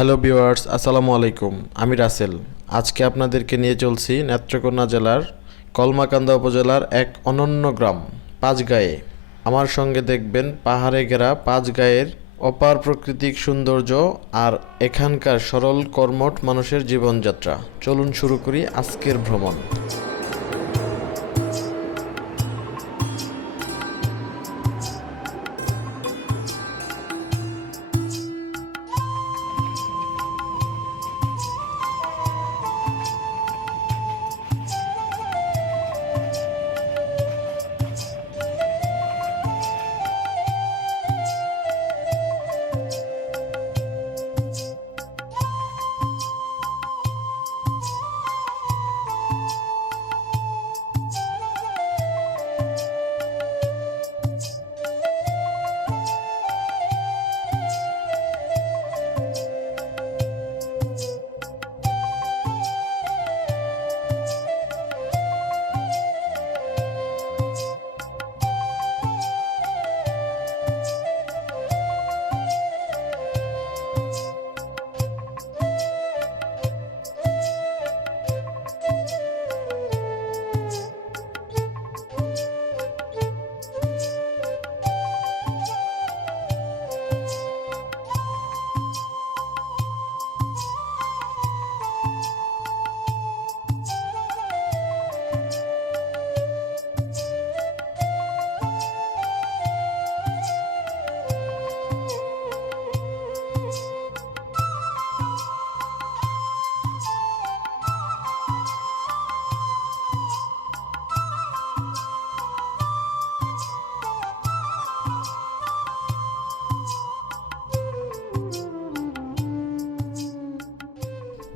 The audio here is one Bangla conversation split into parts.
হ্যালো ভিউয়ার্স, আসসালামু আলাইকুম। আমি রাসেল। আজকে আপনাদেরকে নিয়ে চলছি নেত্রকোনা জেলার কলমাকান্দা উপজেলার এক অনন্য গ্রাম, পাঁচগাঁয়ে। আমার সঙ্গে দেখবেন পাহাড়ে ঘেরা পাঁচগাঁয়ের অপার প্রাকৃতিক সৌন্দর্য আর এখানকার সরল কর্মঠ মানুষের জীবনযাত্রা। চলুন শুরু করি আজকের ভ্রমণ।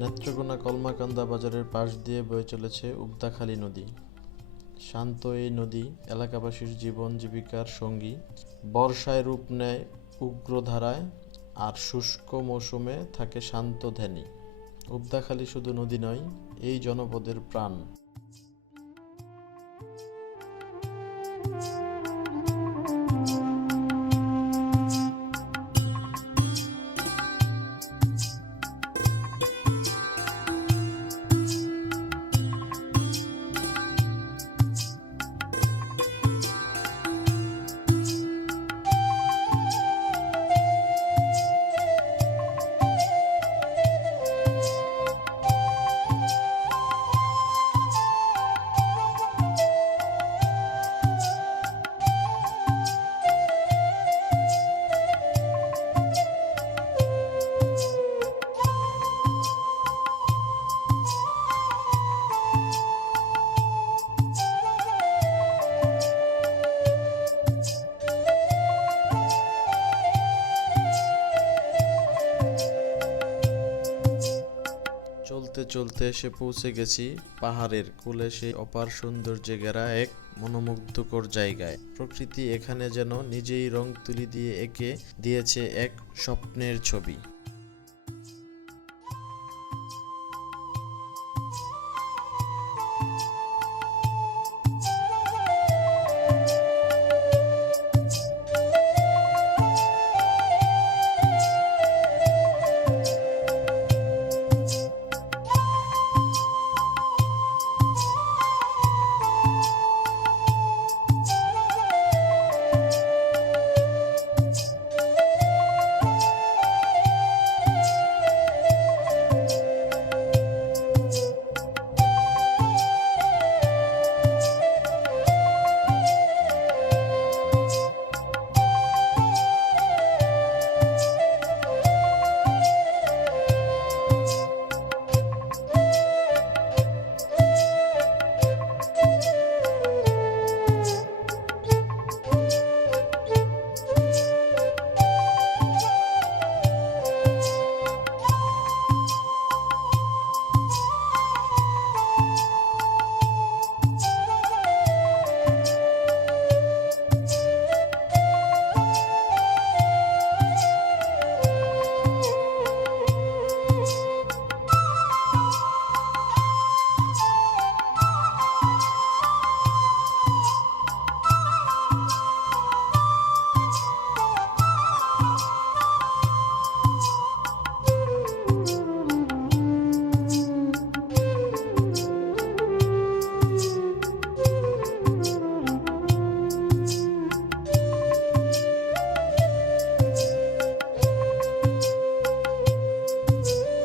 নেত্রকোনা কলমাকান্দা বাজারের পাশ দিয়ে বয়ে চলেছে উবদাখালী নদী। শান্ত এই নদী এলাকাবাসীর জীবন জীবিকার সঙ্গী। বর্ষায় রূপ নেয় উগ্রধারায় আর শুষ্ক মৌসুমে থাকে শান্ত ধ্যানী উবদাখালী শুধু নদী নয়, এই জনপদের প্রাণ। চলতে এসে পৌঁছে গেছি পাহাড়ের কোলে সেই অপার সৌন্দর্যে ঘেরা এক মনোমুগ্ধকর জায়গায়। প্রকৃতি এখানে যেন নিজেই রং তুলি দিয়ে এঁকে দিয়েছে এক স্বপ্নের ছবি।